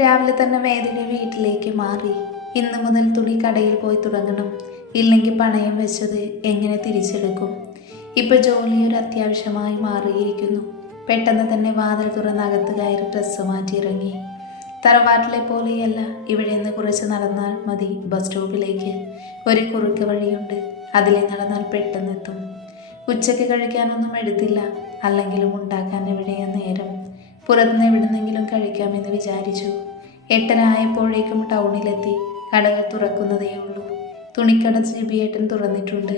രാവിലെ തന്നെ വേദിനി വീട്ടിലേക്ക് മാറി. ഇന്നു മുതൽ തുണി കടയിൽ പോയി തുടങ്ങണം. ഇല്ലെങ്കിൽ പണയം വെച്ചത് എങ്ങനെ തിരിച്ചെടുക്കും? ഇപ്പൊ ജോലി ഒരു അത്യാവശ്യമായി മാറിയിരിക്കുന്നു. പെട്ടെന്ന് തന്നെ വാതിൽ തുറന്ന് അകത്ത് കയറി ഡ്രസ്സ് മാറ്റി ഇറങ്ങി. തറവാട്ടിലെ പോലെയല്ല, ഇവിടെ നിന്ന് കുറച്ച് നടന്നാൽ മതി ബസ് സ്റ്റോപ്പിലേക്ക്. ഒരു കുറുക്ക് വഴിയുണ്ട്, അതിലെ നടന്നാൽ പെട്ടെന്നെത്തും. ഉച്ചയ്ക്ക് കഴിക്കാനൊന്നും എടുത്തില്ല, അല്ലെങ്കിലും ഉണ്ടാക്കാൻ എവിടെയാ നേരം. പുറത്തുനിന്ന് എവിടുന്നെങ്കിലും കഴിക്കാമെന്ന് വിചാരിച്ചു. 8:30 ആയപ്പോഴേക്കും ടൗണിലെത്തി. കടകൾ തുറക്കുന്നതേ ഉള്ളൂ. തുണിക്കട ജിബിയേട്ടൻ തുറന്നിട്ടുണ്ട്.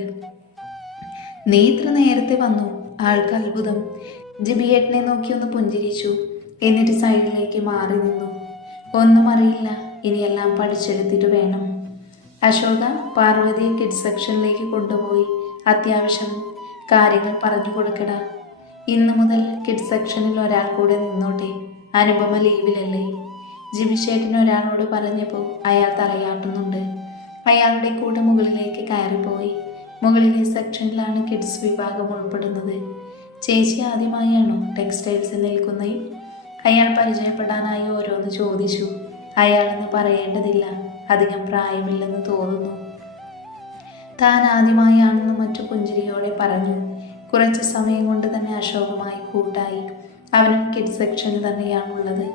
നീ ഇത്ര നേരത്തെ വന്നു? ആൾക്ക് അത്ഭുതം. ജിബിയേട്ടനെ നോക്കി ഒന്ന് പുഞ്ചിരിച്ചു. എന്നിട്ട് സൈഡിലേക്ക് മാറി നിന്നു. ഒന്നും അറിയില്ല, ഇനിയെല്ലാം പഠിച്ചെടുത്തിട്ട് വേണം. അശോക പാർവതിയെ കിഡ്സ് സെക്ഷനിലേക്ക് കൊണ്ടുപോയി അത്യാവശ്യം കാര്യങ്ങൾ പറഞ്ഞു കൊടുക്കടാ. ഇന്നു മുതൽ കിഡ്സ് സെക്ഷനിൽ ഒരാൾ കൂടെ നിന്നോട്ടെ. അനുപമ ലീവിലല്ലേ? ജിബിശേട്ടൻ ഒരാളോട് പറഞ്ഞപ്പോൾ അയാൾ തലയാട്ടുന്നുണ്ട്. അയാളുടെ കൂടെ മുകളിലേക്ക് കയറിപ്പോയി. മുകളിലെ സെക്ഷനിലാണ് കിഡ്സ് വിഭാഗം ഉൾപ്പെടുന്നത്. ചേച്ചി ആദ്യമായാണോ ടെക്സ്റ്റൈൽസിൽ നിൽക്കുന്നത്? അയാൾ പരിചയപ്പെടാനായി ഓരോന്ന് ചോദിച്ചു. അയാളെന്ന് പറയേണ്ടതില്ല, അധികം പ്രായമില്ലെന്ന് തോന്നുന്നു. താൻ ആദ്യമായാണെന്ന് മറ്റു പുഞ്ചിരിയോടെ പറഞ്ഞു. കുറച്ച് സമയം കൊണ്ട് തന്നെ അശോകമായി കൂട്ടായി. അവനും കിഡ്സ് സെക്ഷനിൽ തന്നെയാണുള്ളത്.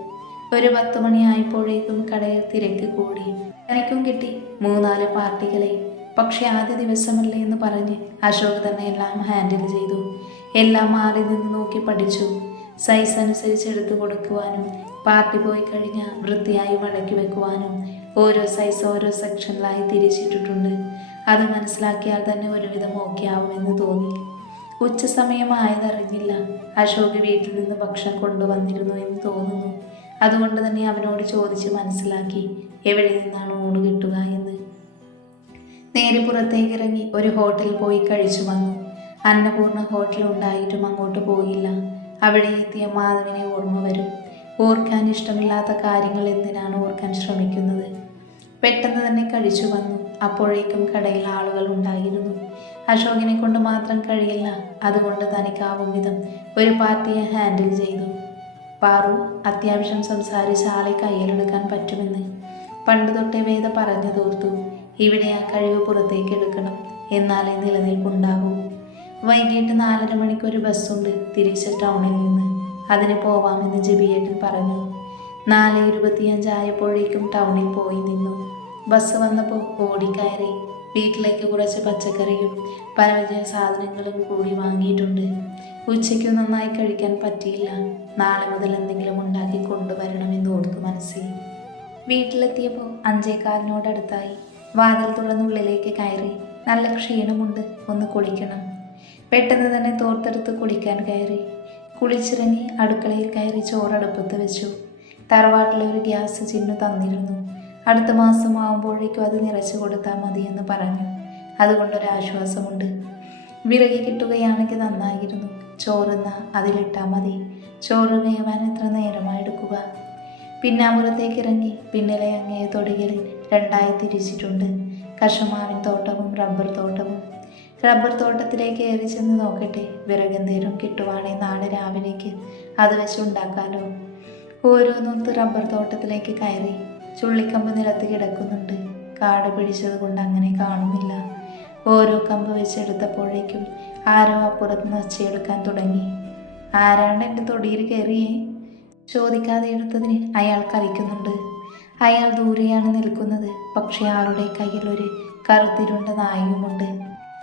ഒരു 10 മണിയായപ്പോഴേക്കും കടയിൽ തിരക്ക് കൂടി. എനിക്കും കിട്ടി 3-4 പാർട്ടികളെ. പക്ഷെ ആദ്യ ദിവസമല്ലേ എന്ന് പറഞ്ഞ് അശോക് തന്നെ എല്ലാം ഹാൻഡിൽ ചെയ്തു. എല്ലാം മാറി നിന്ന് നോക്കി പഠിച്ചു. സൈസ് അനുസരിച്ച് എടുത്തു കൊടുക്കുവാനും പാർട്ടി പോയി കഴിഞ്ഞാൽ വൃത്തിയായി മടക്കി വെക്കുവാനും ഓരോ സൈസ് ഓരോ സെക്ഷനിലായി തിരിച്ചിട്ടിട്ടുണ്ട്. അത് മനസ്സിലാക്കിയാൽ തന്നെ ഒരുവിധം ഓക്കെ ആവുമെന്ന് തോന്നി. ഉച്ച സമയമായതറിഞ്ഞില്ല. അശോക് വീട്ടിൽ നിന്ന് ഭക്ഷണം കൊണ്ടുവന്നിരുന്നു എന്ന് തോന്നുന്നു. അതുകൊണ്ട് തന്നെ അവനോട് ചോദിച്ച് മനസ്സിലാക്കി എവിടെ നിന്നാണ് ഊണ് കിട്ടുക എന്ന്. നേരെ പുറത്തേക്ക് ഇറങ്ങി ഒരു ഹോട്ടലിൽ പോയി കഴിച്ചു വന്നു. അന്നപൂർണ്ണ ഹോട്ടൽ ഉണ്ടായിട്ടും അങ്ങോട്ട് പോയില്ല. അവിടെ എത്തിയ മാധവിനെ ഓർമ്മ വരും. ഓർക്കാൻ ഇഷ്ടമില്ലാത്ത കാര്യങ്ങൾ എന്തിനാണ് ഓർക്കാൻ ശ്രമിക്കുന്നത്? പെട്ടെന്ന് തന്നെ കഴിച്ചു വന്നു. അപ്പോഴേക്കും കടയിൽ ആളുകൾ ഉണ്ടായിരുന്നു. അശോകിനെ കൊണ്ട് മാത്രം കഴിയില്ല, അതുകൊണ്ട് തനിക്കാവും വിധം ഒരു പാർട്ടിയെ ഹാൻഡിൽ ചെയ്തു. പാറു അത്യാവശ്യം സംസാരിച്ച് ആളെ കയ്യിലെടുക്കാൻ പറ്റുമെന്ന് പണ്ട് തൊട്ടേ വേദ പറഞ്ഞു തോർത്തു. ഇവിടെ ആ കഴിവ് പുറത്തേക്ക് എടുക്കണം, എന്നാലേ നിലനിൽപ്പുണ്ടാവൂ. വൈകിട്ട് 4:30 മണിക്ക് ഒരു ബസ്സുണ്ട് തിരിച്ച് ടൗണിൽ നിന്ന്. അതിന് പോവാമെന്ന് ജിബിയേട്ടൻ പറഞ്ഞു. 4:25 ആയപ്പോഴേക്കും ടൗണിൽ പോയി നിന്നു. ബസ് വന്നപ്പോൾ ഓടിക്കയറി. വീട്ടിലേക്ക് കുറച്ച് പച്ചക്കറിയും പലവ്യഞ്ജന സാധനങ്ങളും കൂടി വാങ്ങിയിട്ടുണ്ട്. ഉച്ചയ്ക്ക് നന്നായി കഴിക്കാൻ പറ്റിയില്ല. നാളെ മുതൽ എന്തെങ്കിലും ഉണ്ടാക്കി കൊണ്ടുവരണമെന്ന് ഓർത്തു മനസ്സിൽ. വീട്ടിലെത്തിയപ്പോൾ 5:15 വാതിൽ തുറന്നുള്ളിലേക്ക് കയറി. നല്ല ക്ഷീണമുണ്ട്, ഒന്ന് കുളിക്കണം. പെട്ടെന്ന് തന്നെ തോർത്തെടുത്ത് കുളിക്കാൻ കയറി. കുളിച്ചിറങ്ങി അടുക്കളയിൽ കയറി ചോറടുപ്പത്ത് വെച്ചു. തറവാട്ടിലെ ഒരു ഗ്യാസ് ചിന്നു തന്നിരുന്നു. അടുത്ത മാസം ആവുമ്പോഴേക്കും അത് നിറച്ചു കൊടുത്താൽ മതിയെന്ന് പറഞ്ഞു. അതുകൊണ്ടൊരാശ്വാസമുണ്ട്. വിറകി കിട്ടുകയാണെങ്കിൽ നന്നായിരുന്നു. ചോറുന്ന അതിലിട്ടാൽ മതി. ചോറ് വേവാൻ എത്ര നേരമായെടുക്കുക? പിന്നാമ്പുറത്തേക്ക് ഇറങ്ങി പിന്നിലെ അങ്ങേ തൊടികളിൽ 2ആയി തിരിച്ചിട്ടുണ്ട്. കശുമാവിൻ തോട്ടവും റബ്ബർ തോട്ടവും. റബ്ബർ തോട്ടത്തിലേക്ക് കയറി ചെന്ന് നോക്കട്ടെ, വിറകെന്തേലും കിട്ടുവാണെ നാളെ രാവിലേക്ക് അത് വെച്ച് ഉണ്ടാക്കാലോ. ഓരോന്നൊത്ത് റബ്ബർ തോട്ടത്തിലേക്ക് കയറി. ചുള്ളിക്കമ്പ് നിലത്ത് കിടക്കുന്നുണ്ട്. കാട് പിടിച്ചത് കൊണ്ട് അങ്ങനെ കാണുന്നില്ല. ഓരോ കമ്പ് വെച്ചെടുത്തപ്പോഴേക്കും ആരോ അപ്പുറത്ത് ഒച്ചയെടുക്കാൻ തുടങ്ങി. ആരാണ്ട് എൻ്റെ തൊടിയിൽ കയറിയേ? ചോദിക്കാതെ എടുത്തതിന് അയാൾ കളിക്കുന്നുണ്ട്. അയാൾ ദൂരെയാണ് നിൽക്കുന്നത്. പക്ഷെ ആളുടെ കയ്യിൽ ഒരു കറുത്തിരുണ്ട നായയുമുണ്ട്.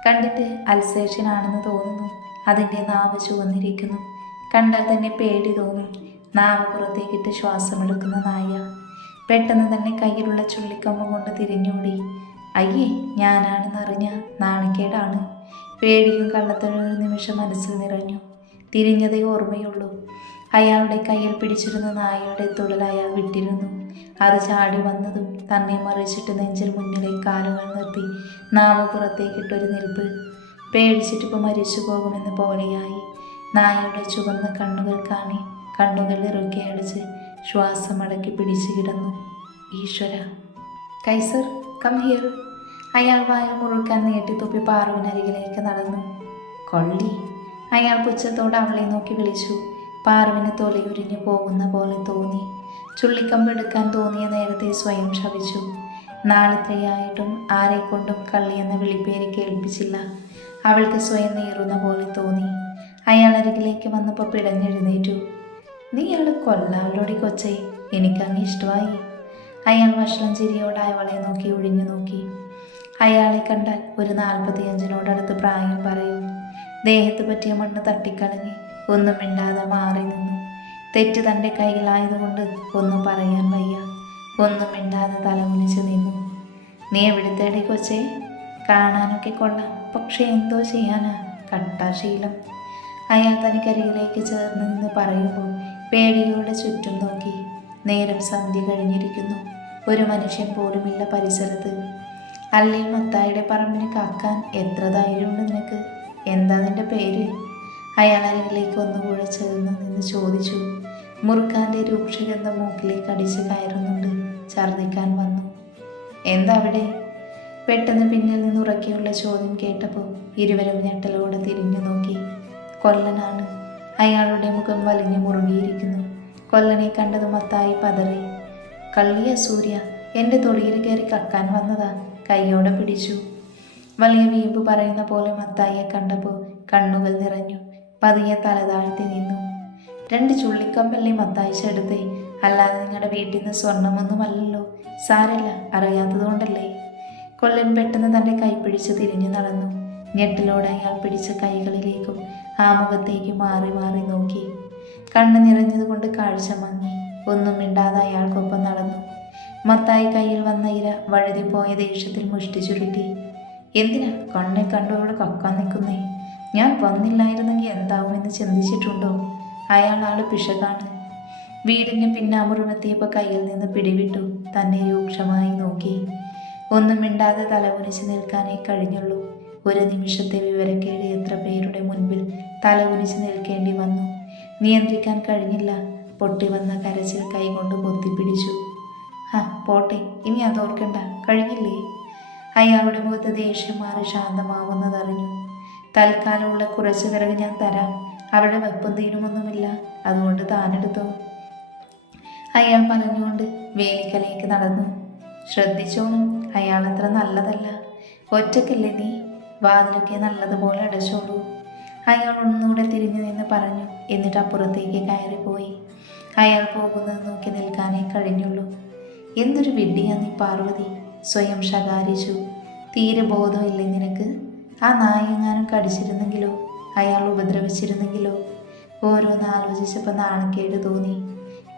കണ്ടിട്ട് അൽസേഷനാണെന്ന് തോന്നുന്നു. അതിൻ്റെ നാവ് ചുവന്നിരിക്കുന്നു. കണ്ടാൽ തന്നെ പേടി തോന്നും. നാവ് പുറത്തേക്കിട്ട് ശ്വാസമെടുക്കുന്ന നായ. പെട്ടെന്ന് തന്നെ കയ്യിലുള്ള ചുള്ളിക്കമ്പ് കൊണ്ട് തിരിഞ്ഞോടി. അയ്യേ, ഞാനാണെന്നറിഞ്ഞ നാണക്കേടാണ്. പേടിയും കള്ളത്തരം ഒരു നിമിഷം മനസ്സിൽ നിറഞ്ഞു. തിരിഞ്ഞതേ ഓർമ്മയുള്ളൂ. അയാളുടെ കയ്യിൽ പിടിച്ചിരുന്ന നായയുടെ തുഴൽ അയാൾ വിട്ടിരുന്നു. അത് ചാടി വന്നതും തന്നെ മറിച്ചിട്ട് നെഞ്ചിൽ മുന്നിലേക്ക് കാലുകൾ നിർത്തി നാവ് പുറത്തേക്കിട്ടൊരു നിൽപ്പ്. പേടിച്ചിട്ടിപ്പോൾ മരിച്ചു പോകുമെന്ന് പോലെയായി. നായയുടെ ചുവന്ന കണ്ണുകൾ കാണി കണ്ണുകൾ ഇറുക്കി അടിച്ച് ശ്വാസം അടക്കി പിടിച്ചു കിടന്നു. ഈശ്വര! Kaiser, come here. അയാൾ വായ മുറുക്കാൻ നീട്ടിത്തുപ്പി പാറുവിനരികിലേക്ക് നടന്നു. കൊള്ളി! അയാൾ പുച്ഛത്തോടെ അവളെ നോക്കി വിളിച്ചു. പാറുവിന് തൊലിയുരിഞ്ഞു പോകുന്ന പോലെ തോന്നി. ചുള്ളിക്കമ്പ് എടുക്കാൻ തോന്നിയ നേരത്തെ സ്വയം ശപിച്ചു. നാളെത്രയായിട്ടും ആരെക്കൊണ്ടും കള്ളി എന്ന വിളിപ്പേര് കേൾപ്പിച്ചില്ല. അവൾക്ക് സ്വയം നീറുന്ന പോലെ തോന്നി. അയാൾ അരികിലേക്ക് വന്നപ്പോൾ പിടഞ്ഞെഴുന്നേറ്റു. നീ അവളെ കൊല്ലാവലോടി കൊച്ചേ, എനിക്കങ്ങ് ഇഷ്ടമായി. അയാൾ വഷളം ചിരിയോടെ അവളെ നോക്കി ഒഴിഞ്ഞു നോക്കി. അയാളെ കണ്ടാൽ ഒരു 45-നോടടുത്ത് പ്രായം പറയും. ദേഹത്ത് പറ്റിയ മണ്ണ് തട്ടിക്കളഞ്ഞ് ഒന്നും മിണ്ടാതെ മാറി നിന്നു. തെറ്റ് തൻ്റെ കയ്യിലായതുകൊണ്ട് ഒന്നും പറയാൻ വയ്യ. ഒന്നും മിണ്ടാതെ തലമുനിച്ച് നിന്നു. നീ എവിടുത്തേടി കൊച്ചേ? കാണാനൊക്കെ കൊള്ളാം, പക്ഷെ എന്തോ ചെയ്യാനാ, കട്ടാശീലം. അയാൾ തനിക്കരികിലേക്ക് ചേർന്ന് നിന്ന് പറയുമ്പോൾ പേടിയോടെ ചുറ്റും നോക്കി. നേരം സന്ധ്യ കഴിഞ്ഞിരിക്കുന്നു. ഒരു മനുഷ്യൻ പോലുമില്ല പരിസരത്ത്. അല്ലേ മത്തായിയുടെ പറമ്പിന് കാക്കാൻ എത്ര ധൈര്യമുണ്ട് നിനക്ക്? എന്താ നിന്റെ പേര്? അയാൾ അരികിലേക്ക് ഒന്നുകൂടെ ചേർന്ന് നിന്ന് ചോദിച്ചു. മുറുക്കാൻ്റെ രൂക്ഷഗന്ധം മൂക്കിലേക്ക് അടിച്ച് കയറുന്നുണ്ട്. ഛർദ്ദിക്കാൻ വന്നു. എന്താ അവിടെ? പെട്ടെന്ന് പിന്നിൽ നിന്ന് ഉറക്കെയുള്ള ചോദ്യം കേട്ടപ്പോൾ ഇരുവരും ഞെട്ടലോടെ തിരിഞ്ഞു നോക്കി. കൊല്ലനാണ്. അയാളുടെ മുഖം വലിഞ്ഞു മുറുകിയിരിക്കുന്നു. കൊല്ലനെ കണ്ടത് മത്തായി പതറി. കള്ളിയ സൂര്യ, എൻ്റെ തൊടിയിൽ കയറി കക്കാൻ വന്നതാ. കൈയോടെ പിടിച്ചു. വലിയ വീമ്പ് പറയുന്ന പോലെ മത്തായിയെ കണ്ടപ്പോൾ കണ്ണുകൾ നിറഞ്ഞു. പതിയെ തല താഴ്ത്തി നിന്നു. 2 ചുള്ളിക്കമ്പല്ലേ മത്തായിച്ചെടുത്തേ, അല്ലാതെ നിങ്ങളുടെ വീട്ടിൽ നിന്ന് സ്വർണമൊന്നുമല്ലല്ലോ. സാരല്ല, അറിയാത്തതുകൊണ്ടല്ലേ. കൊല്ലൻ പെട്ടെന്ന് തൻ്റെ കൈ പിടിച്ച് തിരിഞ്ഞു നടന്നു. ഞെട്ടലോടെ അയാൾ പിടിച്ച കൈകളിലേക്കും ആ മുഖത്തേക്ക് മാറി മാറി നോക്കി. കണ്ണ് നിറഞ്ഞതുകൊണ്ട് കാഴ്ച മങ്ങി. ഒന്നും മിണ്ടാതെ അയാൾക്കൊപ്പം നടന്നു. മത്തായി കയ്യിൽ വന്ന ഇര വഴുതിപ്പോയ ദേഷ്യത്തിൽ മുഷ്ടി ചുരുട്ടി. എന്തിനാ കണ്ണെ കണ്ടോടെ കക്കാൻ നിൽക്കുന്നേ? ഞാൻ വന്നില്ലായിരുന്നെങ്കിൽ എന്താവുമെന്ന് ചിന്തിച്ചിട്ടുണ്ടോ? അയാൾ ആള് പിശകാണ്. വീടിന് പിന്നാമ്പുറമെത്തിയപ്പോൾ കയ്യിൽ നിന്ന് പിടിവിട്ടു. തന്നെ രൂക്ഷമായി നോക്കി. ഒന്നും മിണ്ടാതെ തലകുനിച്ച് നിൽക്കാനേ കഴിഞ്ഞുള്ളൂ. ഒരു നിമിഷത്തെ വിവരക്കേട് എത്ര പേരുടെ മുൻപിൽ തലകുനിച്ച് നിൽക്കേണ്ടി വന്നു. നിയന്ത്രിക്കാൻ കഴിഞ്ഞില്ല. പൊട്ടി വന്ന കരച്ചിൽ കൈകൊണ്ട് പൊത്തിപ്പിടിച്ചു. പോട്ടെ, ഇനി അതോർക്കണ്ട, കഴിഞ്ഞില്ലേ? അയാളുടെ മുഖത്ത് ദേഷ്യം മാറി ശാന്തമാവുന്നതറിഞ്ഞു. തൽക്കാലമുള്ള കുറച്ച് വിറക് ഞാൻ തരാം. അവിടെ വെപ്പും തീരുമൊന്നുമില്ല, അതുകൊണ്ട് താനെടുത്തോ. അയാൾ പറഞ്ഞുകൊണ്ട് വേലിക്കലേക്ക് നടന്നു. ശ്രദ്ധിച്ചോണം, അയാളത്ര നല്ലതല്ല. ഒറ്റക്കല്ലേ നീ? വാതിലൊക്കെ നല്ലതുപോലെ അടച്ചോളൂ. അയാൾ ഒന്നുകൂടെ തിരിഞ്ഞു നിന്ന് പറഞ്ഞു. എന്നിട്ട് അപ്പുറത്തേക്ക് കയറിപ്പോയി. അയാൾ പോകുന്നത് നോക്കി നിൽക്കാനേ കഴിഞ്ഞുള്ളൂ. എന്തൊരു വിഡ്ഢിയാ നീ പാർവതി, സ്വയം ശകാരിച്ചു. തീരെ ബോധമില്ലേ നിനക്ക്? ആ നായെങ്ങാനും കടിച്ചിരുന്നെങ്കിലോ, അയാൾ ഉപദ്രവിച്ചിരുന്നെങ്കിലോ? ഓരോന്ന് ആലോചിച്ചപ്പോൾ നാണക്കേട് തോന്നി.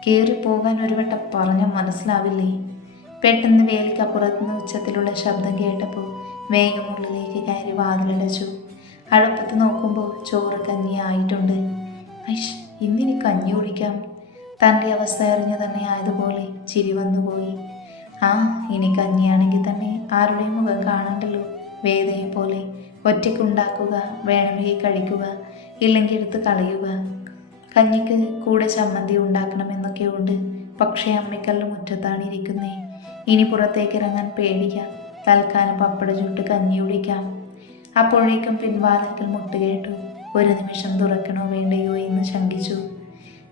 കയറിപ്പോകാൻ ഒരു വട്ടം പറഞ്ഞ മനസ്സിലാവില്ലേ? പെട്ടെന്ന് വേലിക്കപ്പുറത്തുനിന്ന് ഉച്ചത്തിലുള്ള ശബ്ദം കേട്ടപ്പോൾ വേഗമുള്ളിലേക്ക് കയറി വാതിലടച്ചു. അടുപ്പത്ത് നോക്കുമ്പോൾ ചോറ് കഞ്ഞി ആയിട്ടുണ്ട്. ഐഷ്, ഇന്നിനി കഞ്ഞി കുടിക്കാം. തൻ്റെ അവസ്ഥ അറിഞ്ഞു തന്നെ ആയതുപോലെ ചിരി വന്നുപോയി. ഇനി കഞ്ഞിയാണെങ്കിൽ തന്നെ ആരുടെയും മുഖം കാണണ്ടല്ലോ. വേദയെ പോലെ ഒറ്റയ്ക്കുണ്ടാക്കുക, വേണമെങ്കിൽ കഴിക്കുക, ഇല്ലെങ്കിൽ എടുത്ത് കളയുക. കഞ്ഞിക്ക് കൂടെ ചമ്മന്തി ഉണ്ടാക്കണമെന്നൊക്കെ ഉണ്ട്. പക്ഷേ അമ്മിക്കല്ല് മുറ്റത്താണ് ഇരിക്കുന്നേ. ഇനി പുറത്തേക്ക് ഇറങ്ങാൻ പേടിക്കാം. തൽക്കാലം പപ്പട ചുട്ട് കഞ്ഞി കുടിക്കാം. അപ്പോഴേക്കും പിൻവാതിൽക്കൽ മുട്ടുകേട്ടു. ഒരു നിമിഷം തുറക്കണോ വേണ്ടയോ എന്ന് ശങ്കിച്ചു.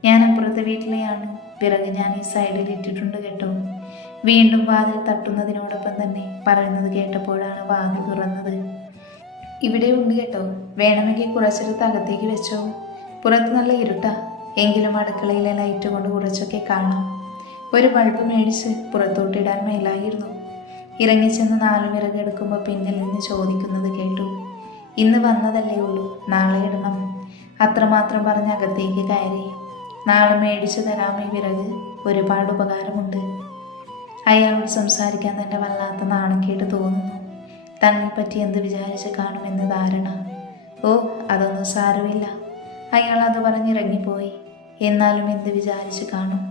ഞാൻ അപ്പുറത്തെ വീട്ടിലെയാണ്. വിറക് ഞാൻ ഈ സൈഡിൽ ഇട്ടിട്ടുണ്ട് കേട്ടോ. വീണ്ടും വാതിൽ തട്ടുന്നതിനോടൊപ്പം തന്നെ പറയുന്നത് കേട്ടപ്പോഴാണ് വാതിൽ തുറന്നത്. ഇവിടെ ഉണ്ട് കേട്ടോ, വേണമെങ്കിൽ കുറച്ചെടുത്ത് അകത്തേക്ക് വെച്ചോ. പുറത്ത് നല്ല ഇരുട്ടാ, എങ്കിലും അടുക്കളയിലെ ലൈറ്റ് കൊണ്ട് കുറച്ചൊക്കെ കാണാം. ഒരു ബൾബ് മേടിച്ച് പുറത്തോട്ടിടാൻ മേലായിരുന്നു. ഇറങ്ങിച്ചെന്ന് 4 വിറക് എടുക്കുമ്പോൾ പിന്നിൽ നിന്ന് ചോദിക്കുന്നത് കേട്ടു. ഇന്ന് വന്നതല്ലേ ഉള്ളൂ, നാളെ ഇടണം. അത്രമാത്രം പറഞ്ഞ് അകത്തേക്ക് കയറി. നാളെ മേടിച്ചു തരാമേ വിറക്, ഒരുപാട് ഉപകാരമുണ്ട്. അയാളോട് സംസാരിക്കാൻ തന്നെ വല്ലാത്ത നാണക്കേട് തോന്നുന്നു. തന്നെപ്പറ്റി എന്ത് വിചാരിച്ച് കാണുമെന്ന് ധാരണ. അതൊന്നും സാരമില്ല. അയാൾ അത് പറഞ്ഞിറങ്ങിപ്പോയി. എന്നാലും എന്ത് വിചാരിച്ച് കാണും?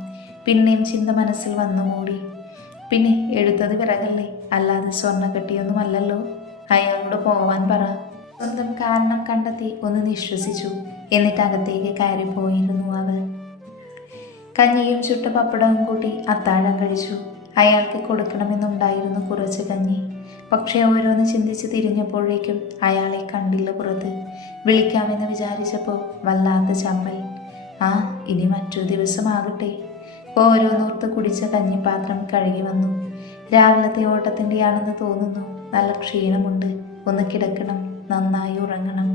പിന്നെയും ചിന്ത മനസ്സിൽ വന്നു മൂടി. പിന്നെ എടുത്തത് വിറകല്ലേ, അല്ലാതെ സ്വർണ്ണ കെട്ടിയൊന്നുമല്ലല്ലോ. അയാളോട് പോവാൻ പറ. സ്വന്തം കാരണം കണ്ടെത്തി ഒന്ന് നിശ്വസിച്ചു. എന്നിട്ട് അകത്തേക്ക് കയറിപ്പോയിരുന്നു അവൾ. കഞ്ഞിയും ചുട്ട പപ്പടവും കൂട്ടി അത്താഴം കഴിച്ചു. അയാൾക്ക് കൊടുക്കണമെന്നുണ്ടായിരുന്നു കുറച്ച് കഞ്ഞി. പക്ഷേ ഓരോന്ന് ചിന്തിച്ച് തിരിഞ്ഞപ്പോഴേക്കും അയാളെ കണ്ടില്ല പുറത്ത്. വിളിക്കാമെന്ന് വിചാരിച്ചപ്പോൾ വല്ലാത്ത ചമ്മൽ. ഇനി മറ്റൊരു ദിവസമാകട്ടെ. ഓരോന്നോർത്ത് കുടിച്ച കഞ്ഞിപ്പാത്രം കഴുകി വന്നു. രാവിലത്തെ ഓട്ടത്തിൻ്റെയാണെന്ന് തോന്നുന്നു. നല്ല ക്ഷീണമുണ്ട്. ഒന്ന് കിടക്കണം, നന്നായി ഉറങ്ങണം.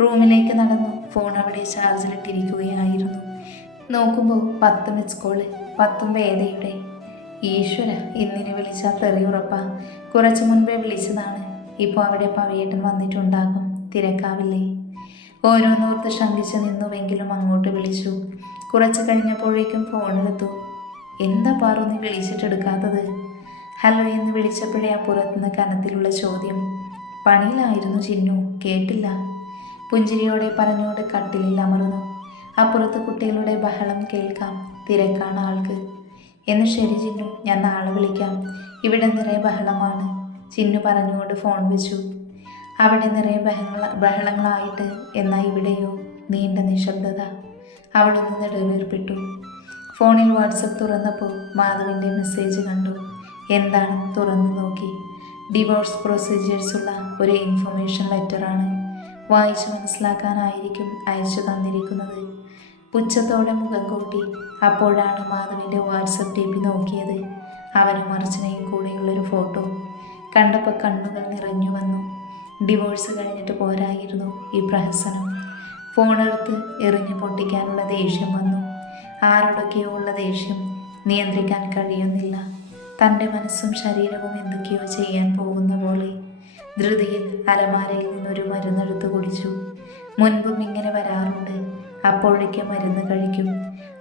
റൂമിലേക്ക് നടന്നു. ഫോൺ അവിടെ ചാർജിലിട്ടിരിക്കുകയായിരുന്നു. നോക്കുമ്പോൾ 10 മിസ് കോള്, 10 വേദയുടെ. ഈശ്വര, ഇന്നിനെ വിളിച്ചാൽ തെറി ഉറപ്പാ. കുറച്ചു മുൻപേ വിളിച്ചതാണ്. ഇപ്പോൾ അവിടെ പവിയേട്ടൻ വന്നിട്ടുണ്ടാകും. തിരക്കാവില്ലേ? ഓരോന്നോർത്ത് ശങ്കിച്ച് നിന്നുവെങ്കിലും അങ്ങോട്ട് വിളിച്ചു. കുറച്ച് കഴിഞ്ഞപ്പോഴേക്കും ഫോണെടുത്തു. എന്താ പാറു നീ വിളിച്ചിട്ടെടുക്കാത്തത്? ഹലോ എന്ന് വിളിച്ചപ്പോഴേ അപ്പുറത്തുനിന്ന് കനത്തിലുള്ള ചോദ്യം. പണിയിലായിരുന്നു ചിന്നു, കേട്ടില്ല. പുഞ്ചിരിയോടെ പറഞ്ഞോട് കട്ടിലിൽ അമർന്നു. അപ്പുറത്ത് കുട്ടികളുടെ ബഹളം കേൾക്കാം. തിരക്കാണ് ആൾക്ക്. എന്ന് ശരി ചിന്നു, ഞാൻ നാളെ വിളിക്കാം. ഇവിടെ നിറയെ ബഹളമാണ്. ചിന്നു പറഞ്ഞുകൊണ്ട് ഫോൺ വെച്ചു. അവിടെ നിറയെ ബഹളങ്ങളായിട്ട്, എന്നാൽ ഇവിടെയോ നീണ്ട നിശബ്ദത. അവളൊന്ന് നെടുവീർപ്പിട്ടു. ഫോണിൽ വാട്സപ്പ് തുറന്നപ്പോൾ മാധവിൻ്റെ മെസ്സേജ് കണ്ടു. എന്താണ്? തുറന്നു നോക്കി. ഡിവോഴ്സ് പ്രൊസീജിയേഴ്സുള്ള ഒരു ഇൻഫർമേഷൻ ലെറ്ററാണ്. വായിച്ചു മനസ്സിലാക്കാനായിരിക്കും അയച്ചു തന്നിരിക്കുന്നത്. പുച്ഛത്തോടെ മുഖം കൂട്ടി. അപ്പോഴാണ് മാധവിൻ്റെ വാട്സപ്പ് ടി പി നോക്കിയത്. അവനും അർച്ചനയും കൂടെയുള്ളൊരു ഫോട്ടോ കണ്ടപ്പോൾ കണ്ണുകൾ നിറഞ്ഞു വന്നു. ഡിവോഴ്സ് കഴിഞ്ഞിട്ട് പോരായിരുന്നു ഈ പ്രഹസനം. ഫോണെടുത്ത് എറിഞ്ഞു പൊട്ടിക്കാനുള്ള ദേഷ്യം വന്നു. ആരോടൊക്കെയോ ഉള്ള ദേഷ്യം നിയന്ത്രിക്കാൻ കഴിയുന്നില്ല. തൻ്റെ മനസ്സും ശരീരവും എന്തൊക്കെയോ ചെയ്യാൻ പോകുന്ന പോലെ. ധൃതിയിൽ അലമാരയിൽ നിന്നൊരു മരുന്നെടുത്ത് കുടിച്ചു. മുൻപും ഇങ്ങനെ വരാറുണ്ട്. അപ്പോഴേക്കും മരുന്ന് കഴിക്കും.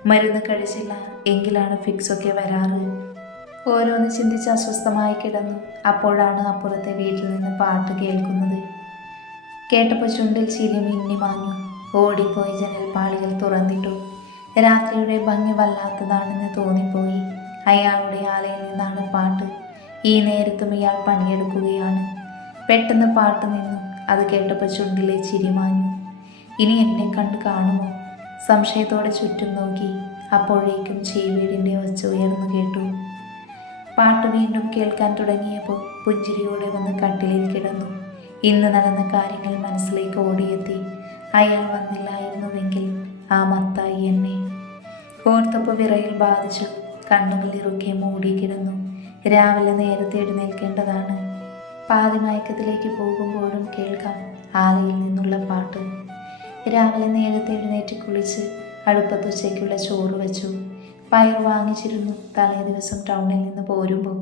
മരുന്ന് കഴിച്ചില്ല എങ്കിലാണ് ഫിക്സൊക്കെ വരാറ്. ഓരോന്ന് ചിന്തിച്ച് അസ്വസ്ഥമായി കിടന്നു. അപ്പോഴാണ് അപ്പുറത്തെ വീട്ടിൽ നിന്ന് പാട്ട് കേൾക്കുന്നത്. കേട്ടപ്പോൾ ചുണ്ടിൽ ചിരി മിന്നി മാഞ്ഞു. ഓടിപ്പോയി ജനൽപ്പാളികൾ തുറന്നിട്ടു. രാത്രിയുടെ ഭംഗി വല്ലാത്തതാണെന്ന് തോന്നിപ്പോയി. അയാളുടെ ആലയിൽ നിന്നാണ് പാട്ട്. ഈ നേരത്തും ഇയാൾ പണിയെടുക്കുകയാണ്. പെട്ടെന്ന് പാട്ട് നിന്നു. അത് കേട്ടപ്പോൾ ചുണ്ടിലെ ചിരി മാഞ്ഞു. ഇനി എന്നെ കണ്ട് കാണുമോ? സംശയത്തോടെ ചുറ്റും നോക്കി. അപ്പോഴേക്കും ചീവീടിൻ്റെ ഒച്ച ഉയർന്നു കേട്ടു. പാട്ട് വീണ്ടും കേൾക്കാൻ തുടങ്ങിയപ്പോൾ പുഞ്ചിരിയോടെ വന്ന് കട്ടിലിൽ കിടന്നു. ഇന്ന് നടന്ന കാര്യങ്ങൾ മനസ്സിലേക്ക് ഓടിയെത്തി. അയാൾ വന്നില്ലായിരുന്നുവെങ്കിൽ ആ മത്തായി എന്നെ ഓർത്തപ്പോൾ വിറയിൽ ബാധിച്ചു. കണ്ണുകൾ ഇറുക്കെ മൂടി കിടന്നു. രാവിലെ നേരത്തെ എഴുന്നേൽക്കേണ്ടതാണ്. പാതിമയക്കത്തിലേക്ക് പോകുമ്പോഴും കേൾക്കാം ആലയിൽ നിന്നുള്ള പാട്ട്. രാവിലെ നേരത്തെ എഴുന്നേറ്റ് കുളിച്ച് അടുപ്പത്തുച്ചയ്ക്കുള്ള ചോറ് വെച്ചു. പയർ വാങ്ങിച്ചിരുന്നു. തലേ ദിവസം ടൗണിൽ നിന്ന് പോരുമ്പോൾ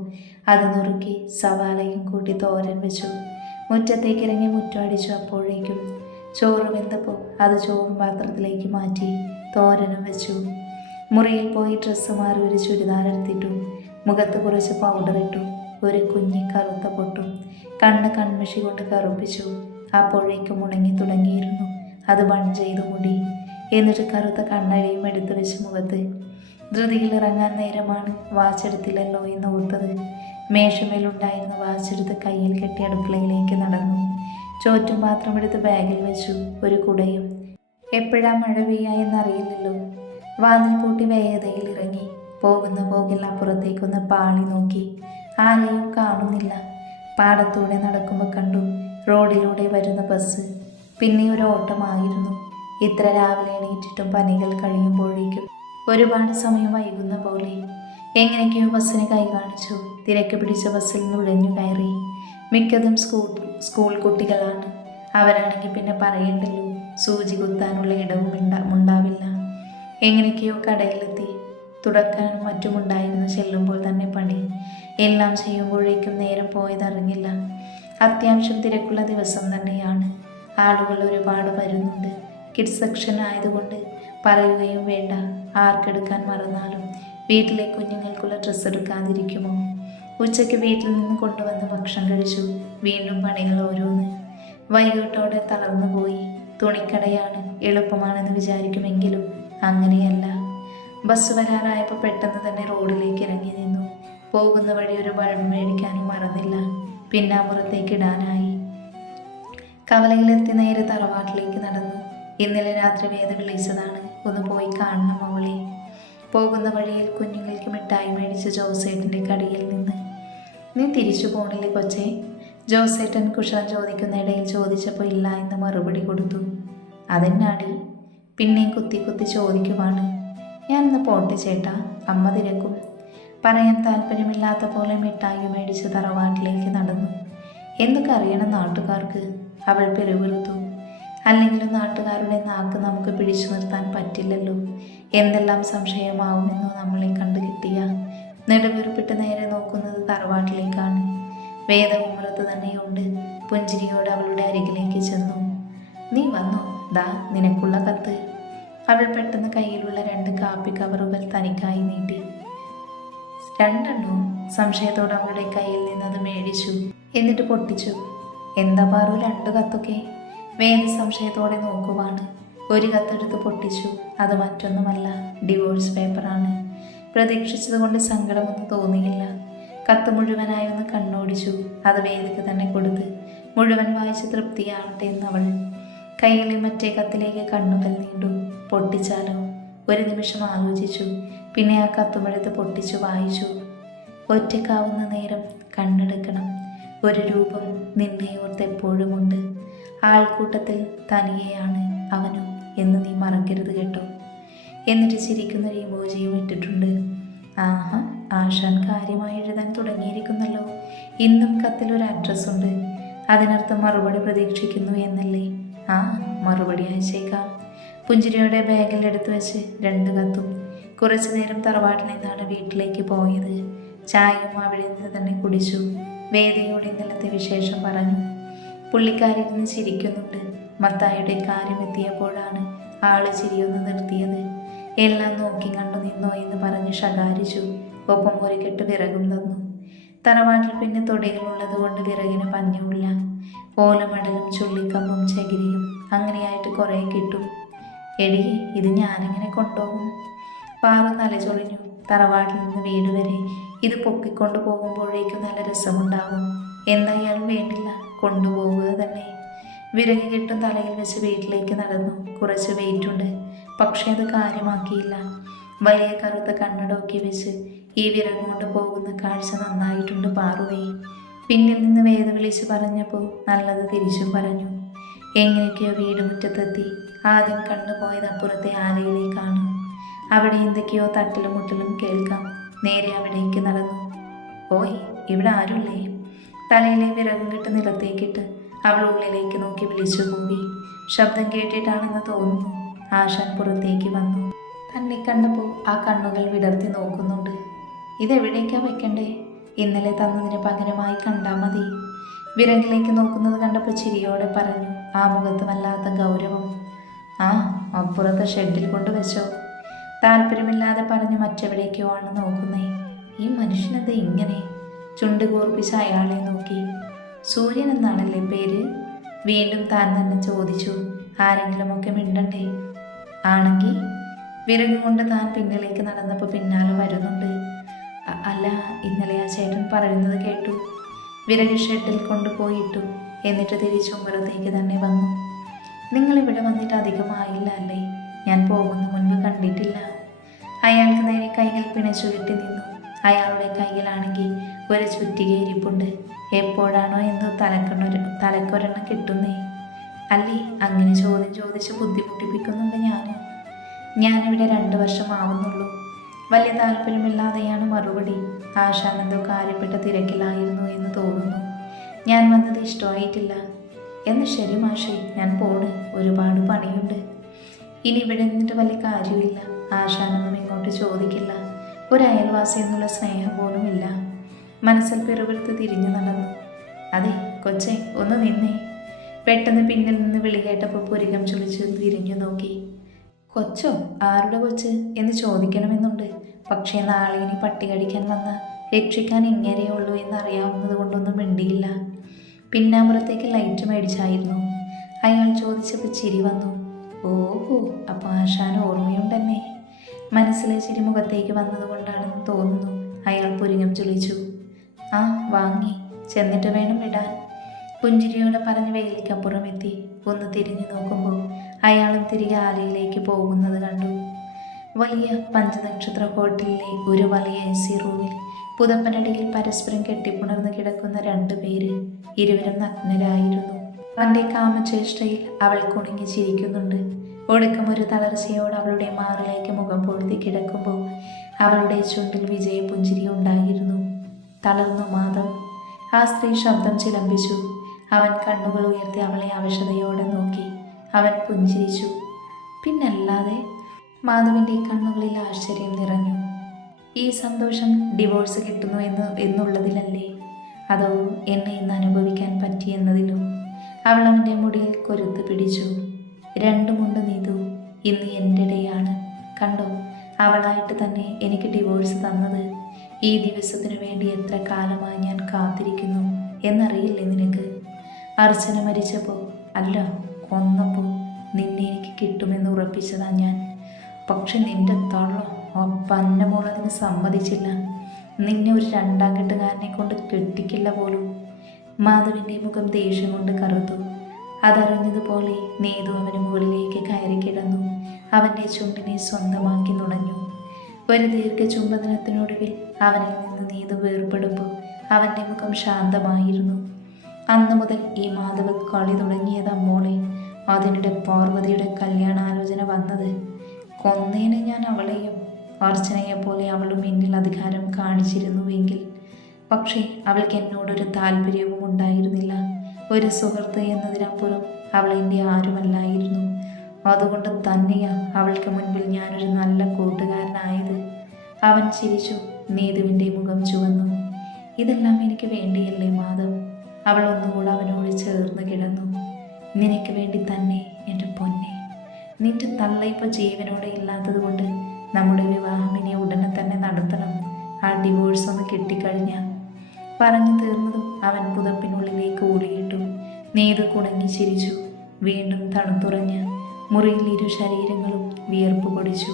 അത് നുറുക്കി സവാളയും കൂട്ടി തോരൻ വെച്ചു. മുറ്റത്തേക്ക് ഇറങ്ങി മുറ്റം അടിച്ചു. അപ്പോഴേക്കും ചോറ് വെന്തപ്പോൾ അത് ചോറും പാത്രത്തിലേക്ക് മാറ്റി തോരനും വെച്ചു. മുറിയിൽ പോയി ഡ്രസ്സ് മാറി ഒരു ചുരിദാർ എടുത്തിട്ടു. മുഖത്ത് കുറച്ച് പൗഡർ ഇട്ടു. ഒരു കുഞ്ഞി കറുത്ത പൊട്ടും. കൺമഷി കൊണ്ട് കറുപ്പിച്ചു. അപ്പോഴേക്കും ഉണങ്ങി തുടങ്ങിയിരുന്നു. അത് ബൺ ചെയ്തു മുടി. എന്നിട്ട് കറുത്ത കണ്ണഴിയും എടുത്തു വെച്ച് മുഖത്ത്. ധൃതിയിൽ ഇറങ്ങാൻ നേരമാണ്. വാച്ചെടുത്തില്ലല്ലോ എന്ന് ഓർത്തത്. മേശമേലുണ്ടായിരുന്ന വാച്ചെടുത്ത് കയ്യിൽ കെട്ടി അടുക്കളയിലേക്ക് നടന്നു. ചോറ്റും പാത്രം എടുത്ത് ബാഗിൽ വെച്ചു. ഒരു കുടയും. എപ്പോഴാ മഴ പെയ്യാ എന്നറിയില്ലല്ലോ. വാതിൽ പൂട്ടി വേഗതയിൽ ഇറങ്ങി. പോകുന്ന പോകിൽ അപ്പുറത്തേക്കൊന്ന് പാളി നോക്കി. ആരെയും കാണുന്നില്ല. പാടത്തൂടെ നടക്കുമ്പോൾ കണ്ടു റോഡിലൂടെ വരുന്ന ബസ്. പിന്നെ ഒരു ഓട്ടമായിരുന്നു. ഇത്ര രാവിലെ എണീറ്റിട്ടും പണികൾ കഴിയുമ്പോഴേക്കും ഒരുപാട് സമയം വൈകുന്ന പോലെ. എങ്ങനെയൊക്കെയോ ബസ്സിന് കൈ കാണിച്ചു. തിരക്ക് പിടിച്ച ബസ്സിൽ നുഴഞ്ഞു കയറി. മിക്കതും സ്കൂൾ കുട്ടികളാണ്. അവരാണെങ്കിൽ പിന്നെ പറയണ്ടല്ലോ. സൂചി കുത്താനുള്ള ഇടവും ഉണ്ടാവില്ല. എങ്ങനെയൊക്കെയോ കടയിലെത്തി. തുടക്കാനും മറ്റുമുണ്ടായിരുന്നു. ചെല്ലുമ്പോൾ തന്നെ പണി. എല്ലാം ചെയ്യുമ്പോഴേക്കും നേരം പോയതറിഞ്ഞില്ല. അത്യാവശ്യം തിരക്കുള്ള ദിവസം തന്നെയാണ്. ആളുകൾ ഒരുപാട് വരുന്നുണ്ട്. കിഡ്സ് സെക്ഷൻ ആയതുകൊണ്ട് പറയുകയും വേണ്ട. ആർക്കെടുക്കാൻ മറന്നാലും വീട്ടിലെ കുഞ്ഞുങ്ങൾക്കുള്ള ഡ്രസ്സ് എടുക്കാതിരിക്കുമോ? ഉച്ചയ്ക്ക് വീട്ടിൽ നിന്ന് കൊണ്ടുവന്ന് ഭക്ഷണം കഴിച്ചു. വീണ്ടും പണികൾ ഓരോന്ന്. വൈകിട്ടോടെ തളർന്നു പോയി. തുണിക്കടയാണ്, എളുപ്പമാണെന്ന് വിചാരിക്കുമെങ്കിലും അങ്ങനെയല്ല. ബസ് വരാറായപ്പോൾ പെട്ടെന്ന് തന്നെ റോഡിലേക്ക് ഇറങ്ങി നിന്നു. പോകുന്ന വഴി ഒരു ബൾബ് മേടിക്കാനും മറന്നില്ല. പിന്നാമ്പുറത്തേക്ക് ഇടാനായി. കവലയിലെത്തി നേരെ തറവാട്ടിലേക്ക് നടന്നു. ഇന്നലെ രാത്രി വേദ വിളിച്ചതാണ്. ഒന്ന് പോയി കാണണം അവളെ. പോകുന്ന വഴിയിൽ കുഞ്ഞുങ്ങൾക്ക് മിഠായി മേടിച്ച് ജോസേട്ടൻ്റെ കടയിൽ നിന്ന്. നീ തിരിച്ചു പോണില്ലേ കൊച്ചേ? ജോസേട്ടൻ കുശലം ചോദിക്കുന്നിടയിൽ ചോദിച്ചപ്പോൾ ഇല്ല എന്ന് മറുപടി കൊടുത്തു. അതെന്നാടി? പിന്നെയും കുത്തി ചോദിക്കുവാണ്. ഞാനിന്ന് പോട്ടെ ചേട്ടാ, അമ്മ തിരക്കും. പറയാൻ താല്പര്യമില്ലാത്ത പോലെ മിഠായി മേടിച്ച് തറവാട്ടിലേക്ക് നടന്നു. എന്തൊക്കെ അറിയണം നാട്ടുകാർക്ക്, അവൾ പിറുപിറുത്തു. അല്ലെങ്കിലും നാട്ടുകാരുടെ നാക്ക് നമുക്ക് പിടിച്ചു നിർത്താൻ പറ്റില്ലല്ലോ. എന്തെല്ലാം സംശയമാവുമെന്നോ നമ്മളെ കണ്ടു കിട്ടിയ. നെടുവീർപ്പിട്ട് നേരെ നോക്കുന്നത് തറവാട്ടിലേക്കാണ്. വേദ ഉമ്മറത്ത് തന്നെയുണ്ട്. പുഞ്ചിരിയോട് അവളുടെ അരികിലേക്ക് ചെന്നു. നീ വന്നോ? ദാ നിനക്കുള്ള കത്ത്. അവൾ പെട്ടെന്ന് കയ്യിലുള്ള 2 കാപ്പി കവറുകൾ തനിക്കായി നീട്ടി. 2 സംശയത്തോടെ അവളുടെ കയ്യിൽ നിന്നത് മേടിച്ചു. എന്നിട്ട് പൊട്ടിച്ചു. എന്താ പാറു 2 കത്തൊക്കെ? വേദ സംശയത്തോടെ നോക്കുവാണ്. ഒരു കത്തെടുത്ത് പൊട്ടിച്ചു. അത് മറ്റൊന്നുമല്ല, ഡിവോഴ്സ് പേപ്പറാണ്. പ്രതീക്ഷിച്ചതുകൊണ്ട് സങ്കടമൊന്നും തോന്നിയില്ല. കത്ത് മുഴുവനായി ഒന്ന് കണ്ണോടിച്ചു. അത് വേദയ്ക്ക് തന്നെ കൊടുത്ത് മുഴുവൻ വായിച്ച് തൃപ്തിയാവട്ടെ എന്നവൾ. കയ്യിലെ മറ്റേ കത്തിലേക്ക് കണ്ണുകൾ നീണ്ടു. പൊട്ടിച്ചാലോ? ഒരു നിമിഷം ആലോചിച്ചു. പിന്നെ ആ കത്തുമെടുത്ത് പൊട്ടിച്ചു വായിച്ചു. ഒറ്റക്കാവുന്ന നേരം കണ്ണെടുക്കണം. ഒരു രൂപം നിന്നെ ഓർത്ത് എപ്പോഴുമുണ്ട്. ആൾക്കൂട്ടത്തിൽ തനിയെയാണ് അവനും എന്ന് നീ മറക്കരുത് കേട്ടോ. എന്നിട്ട് ചിരിക്കുന്നൊരു ഇമോജിയും ഇട്ടിട്ടുണ്ട്. ആഹാ, ആശാൻ കാര്യമായി എഴുതാൻ തുടങ്ങിയിരിക്കുന്നല്ലോ. ഇന്നും കത്തിലൊരു അഡ്രസ്സുണ്ട്. അതിനർത്ഥം മറുപടി പ്രതീക്ഷിക്കുന്നു എന്നല്ലേ? ആ, മറുപടി അയച്ചേക്കാം. പുഞ്ചിരിയുടെ ബാഗിൽ എടുത്തു വെച്ച് 2 കത്തും. കുറച്ചു നേരം തറവാട്ടിൽ നിന്നാണ് വീട്ടിലേക്ക് പോയത്. ചായയും അവിടെ നിന്ന് തന്നെ കുടിച്ചു. വേദയോട് ഇന്നലത്തെ വിശേഷം പറഞ്ഞു. പുള്ളിക്കാരി ഇരുന്ന് ചിരിക്കുന്നുണ്ട്. മത്തായിയുടെ കാര്യം എത്തിയപ്പോഴാണ് ആള് ചിരിയൊന്ന് നിർത്തിയത്. എല്ലാം നോക്കി കണ്ടു നിന്നോ എന്ന് പറഞ്ഞ് ശകാരിച്ചു. ഒപ്പം ഒരു കെട്ട് വിറകും തന്നു. തറവാട്ടിൽ പിന്നെ തൊടികളുള്ളത് കൊണ്ട് വിറകിന് പഞ്ഞമില്ല. ഓലമടലും ചുള്ളിക്കമ്പും ചകിരിയും അങ്ങനെയായിട്ട് കുറേ കിട്ടും. എടി, ഇത് ഞാനെങ്ങനെ കൊണ്ടുപോകും? പാറു തലചൊളിഞ്ഞു. തറവാട്ടിൽ നിന്ന് വീട് വരെ ഇത് പൊക്കിക്കൊണ്ടു പോകുമ്പോഴേക്കും നല്ല രസമുണ്ടാവും. എന്തായാലും വേണ്ടില്ല, കൊണ്ടുപോവുക തന്നെ. വിറക് കെട്ടും തലയിൽ വെച്ച് വീട്ടിലേക്ക് നടന്നു. കുറച്ച് വെയിറ്റുണ്ട്, പക്ഷേ അത് കാര്യമാക്കിയില്ല. വലിയ കറുത്ത കണ്ണടൊക്കെ വെച്ച് ഈ വിറക് കൊണ്ട് പോകുന്ന കാഴ്ച നന്നായിട്ടുണ്ട് പാറുവേ. പിന്നിൽ നിന്ന് വേദ വിളിച്ച് പറഞ്ഞപ്പോൾ നല്ലത് തിരിച്ചും പറഞ്ഞു. എങ്ങനെയൊക്കെയോ വീട് മുറ്റത്തെത്തി. ആദ്യം കണ്ണുപോയത് അപ്പുറത്തെ ആലയിലേക്കാണ്. അവിടെ എന്തൊക്കെയോ തട്ടലും മുട്ടലും കേൾക്കാം. നേരെ അവിടേക്ക് നടന്നു. ഓയ്, ഇവിടെ ആരുമില്ലേ? തലയിലെ വിറകും കിട്ട് നിലത്തേക്കിട്ട് അവൾ ഉള്ളിലേക്ക് നോക്കി വിളിച്ചു കൂവി. ശബ്ദം കേട്ടിട്ടാണെന്ന് തോന്നുന്നു. ആശാൻ പുറത്തേക്ക് വന്നു. തന്നെ കണ്ടപ്പോൾ ആ കണ്ണുകൾ വിടർത്തി നോക്കുന്നുണ്ട്. ഇതെവിടേക്കാ വെക്കണ്ടേ? ഇന്നലെ തന്നതിന് പകരമായി കണ്ടാൽ മതി. വിറകിലേക്ക് നോക്കുന്നത് കണ്ടപ്പോൾ ചിരിയോടെ പറഞ്ഞു. ആ മുഖത്ത് വല്ലാത്ത ഗൗരവം. ആ, അപ്പുറത്തെ ഷെഡിൽ കൊണ്ട് വെച്ചോ. താല്പര്യമില്ലാതെ പറഞ്ഞ് മറ്റെവിടേക്കോ ആണ് നോക്കുന്നേ. ഈ മനുഷ്യനത് ഇങ്ങനെ? ചുണ്ട് കൂർപ്പിച്ച് അയാളെ നോക്കി. സൂര്യൻ എന്നാണല്ലേ പേര്? വീണ്ടും താൻ തന്നെ ചോദിച്ചു. ആരെങ്കിലുമൊക്കെ മിണ്ടണ്ടേ? ആണെങ്കിൽ വിറക് കൊണ്ട് താൻ പിന്നിലേക്ക് നടന്നപ്പോൾ പിന്നാലെ വരുന്നുണ്ട്. അല്ല, ഇന്നലെ ആ ചേട്ടൻ പറയുന്നത് കേട്ടു. വിറക് ഷെഡിൽ കൊണ്ടുപോയിട്ടു. എന്നിട്ട് തിരിച്ചുമ്പുറത്തേക്ക് തന്നെ വന്നു. നിങ്ങളിവിടെ വന്നിട്ട് അധികമായില്ല അല്ലേ? ഞാൻ പോകുന്ന മുൻപ് കണ്ടിട്ടില്ല. അയാൾക്ക് നേരെ കൈകൾ പിണച്ചു കെട്ടി നിന്നു. അയാളുടെ കയ്യിലാണെങ്കിൽ ഒരു ചുറ്റിക ഇരിപ്പുണ്ട്. എപ്പോഴാണോ എന്തോ തലക്കൊരെണ്ണം കിട്ടുന്നേ. അല്ലേ, അങ്ങനെ ചോദിച്ച് ബുദ്ധിമുട്ടിപ്പിക്കുന്നുണ്ട് ഞാനിവിടെ 2 വർഷം ആവുന്നുള്ളൂ. വലിയ താല്പര്യമില്ലാതെയാണ് മറുപടി. ആശാനെന്തോ കാര്യപ്പെട്ട തിരക്കിലായിരുന്നു എന്ന് തോന്നുന്നു. ഞാൻ വന്നത് ഇഷ്ടമായിട്ടില്ല. എന്ന് ശരി മാഷേ, ഞാൻ പോണ്. ഒരുപാട് പണിയുണ്ട്. ഇനി ഇവിടെ നിന്നിട്ട് വലിയ കാര്യമില്ല. ആശാനൊന്നും ഇങ്ങോട്ട് ചോദിക്കില്ല. ഒരു അയൽവാസി എന്നുള്ള സ്നേഹം പോലുമില്ല. മനസ്സിൽ പിറുപിറുത്ത് തിരിഞ്ഞു നടന്നു. അതെ കൊച്ചേ, ഒന്ന് നിന്നേ. പെട്ടെന്ന് പിന്നിൽ നിന്ന് വിളി കേട്ടപ്പോൾ പുരികം ചുളിച്ച് തിരിഞ്ഞു നോക്കി. കൊച്ചോ? ആരുടെ കൊച്ച് എന്ന് ചോദിക്കണമെന്നുണ്ട്. പക്ഷേ നാളെ ഇനി പട്ടി കടിക്കാൻ വന്ന രക്ഷിക്കാൻ ഇങ്ങനെയേ ഉള്ളൂ എന്നറിയാവുന്നത് കൊണ്ടൊന്നും മിണ്ടിയില്ല. പിന്നാമ്പുറത്തേക്ക് ലൈറ്റ് മേടിച്ചായിരുന്നു. അയാൾ ചോദിച്ചപ്പോൾ ചിരി വന്നു. ഓഹോ, അപ്പോൾ ആശാൻ ഓർമ്മയുണ്ടെന്നെ. മനസ്സിലെ ചിരി മുഖത്തേക്ക് വന്നതുകൊണ്ടാണെന്ന് തോന്നുന്നു. അയാൾ പുരികം ചുളിച്ചു. ആ, വാങ്ങി. ചെന്നിട്ട് വേണം വിടാൻ. പുഞ്ചിരിയോടെ പറഞ്ഞ് വേലിക്കപ്പുറം എത്തി. ഒന്ന് തിരിഞ്ഞു നോക്കുമ്പോൾ അയാളും തിരികെ ആലയിലേക്ക് പോകുന്നത് കണ്ടു. വലിയ പഞ്ചനക്ഷത്ര ഹോട്ടലിലെ ഒരു വലിയ AC റൂമിൽ പുതപ്പനടിയിൽ പരസ്പരം കെട്ടിപ്പുണർന്ന് കിടക്കുന്ന 2 പേര്. ഇരുവരും നഗ്നരായിരുന്നു. അവൻ്റെ കാമചേഷ്ടയിൽ അവൾ കുണുങ്ങി ചിരിക്കുന്നുണ്ട്. ഒടുക്കം ഒരു തളർച്ചയോട് അവളുടെ മാറിലേക്ക് മുഖം പൊഴുതി കിടക്കുമ്പോൾ അവളുടെ ചുണ്ടിൽ വിജയപുഞ്ചിരി ഉണ്ടായിരുന്നു. തളർന്നു മാധവ്. ആ സ്ത്രീ ശബ്ദം ചിലമ്പിച്ചു. അവൻ കണ്ണുകൾ ഉയർത്തി അവളെ അവശതയോടെ നോക്കി. അവൻ പുഞ്ചിരിച്ചു. പിന്നല്ലാതെ. മാധവിൻ്റെ കണ്ണുകളിൽ ആശ്ചര്യം നിറഞ്ഞു. ഈ സന്തോഷം ഡിവോഴ്സ് കിട്ടുന്നു എന്നുള്ളതിലല്ലേ, അതോ എന്നെ ഇന്ന് അനുഭവിക്കാൻ പറ്റിയെന്നതിലോ? അവൾ അവൻ്റെ മുടിയിൽ കൊരുത്ത് പിടിച്ചു. രണ്ടുമുണ്ട് നീതു, ഇന്ന് എൻ്റെ ഡേയാണ്. കണ്ടോ, അവളായിട്ട് തന്നെ എനിക്ക് ഡിവോഴ്സ് തന്നത്. ഈ ദിവസത്തിനു വേണ്ടി എത്ര കാലമായി ഞാൻ കാത്തിരിക്കുന്നു എന്നറിയില്ലേ നിനക്ക്? അർച്ചന മരിച്ചപ്പോൾ, അല്ല കൊന്നപ്പോൾ നിന്നെ എനിക്ക് കിട്ടുമെന്ന് ഉറപ്പിച്ചതാ ഞാൻ. പക്ഷെ നിന്റെ തള്ളോ ആ പന്നമോളതിന് സമ്മതിച്ചില്ല. നിന്നെ ഒരു രണ്ടാം കെട്ടുകാരനെ കൊണ്ട് കെട്ടിക്കില്ല പോലും. മാധവിൻ്റെ മുഖം ദേഷ്യം കൊണ്ട് കറുത്തു. അതറിഞ്ഞതുപോലെ നീതു അവന് മുകളിലേക്ക് കയറി കിടന്നു. അവൻ്റെ ചുണ്ടിനെ സ്വന്തമാക്കി നുണഞ്ഞു. ഒരു ദീർഘ ചുംബനത്തിനൊടുവിൽ അവനിൽ നിന്ന് നീതു വേർപെടുമ്പോൾ അവൻ്റെ മുഖം ശാന്തമായിരുന്നു. അന്നു മുതൽ ഈ മാധവ് കളി തുടങ്ങിയത് അമ്മോളെ. അതിനിടെ പാർവതിയുടെ കല്യാണാലോചന വന്നത്. കൊന്നേനെ ഞാൻ അവളെയും. അർച്ചനയെപ്പോലെ അവളും എന്നിൽ അധികാരം കാണിച്ചിരുന്നുവെങ്കിൽ. പക്ഷേ അവൾക്ക് എന്നോടൊരു താല്പര്യവും ഉണ്ടായിരുന്നില്ല. ഒരു സുഹൃത്ത് എന്നതിനപ്പുറം അവൾ എൻ്റെ ആരുമല്ലായിരുന്നു. അതുകൊണ്ട് തന്നെയാ അവൾക്ക് മുൻപിൽ ഞാനൊരു നല്ല കൂട്ടുകാരനായത്. അവൻ ചിരിച്ചു. നീതുവിൻ്റെ മുഖം ചുവന്നു. ഇതെല്ലാം എനിക്ക് വേണ്ടിയല്ലേ മാധവ്? അവൾ ഒന്നുകൂടെ അവനോട് ചേർന്ന് കിടന്നു. നിനക്ക് വേണ്ടി തന്നെ എൻ്റെ പൊന്നെ. നിന്റെ തള്ള ഇപ്പോൾ ജീവനോടെ ഇല്ലാത്തത് കൊണ്ട് നമ്മുടെ വിവാഹം ഇനി ഉടനെ തന്നെ നടത്തണം. ആ ഡിവോഴ്സ് ഒന്ന് കിട്ടിക്കഴിഞ്ഞാൽ. പറഞ്ഞു തീർന്നതും അവൻ പുതപ്പിനുള്ളിലേക്ക് ഓടിയിട്ടു. നീതു കുണങ്ങി ചിരിച്ചു. വീണ്ടും തണുത്തുറഞ്ഞ് മുറിയിൽ ഇരു ശരീരങ്ങളും വിയർപ്പ് പൊടിച്ചു.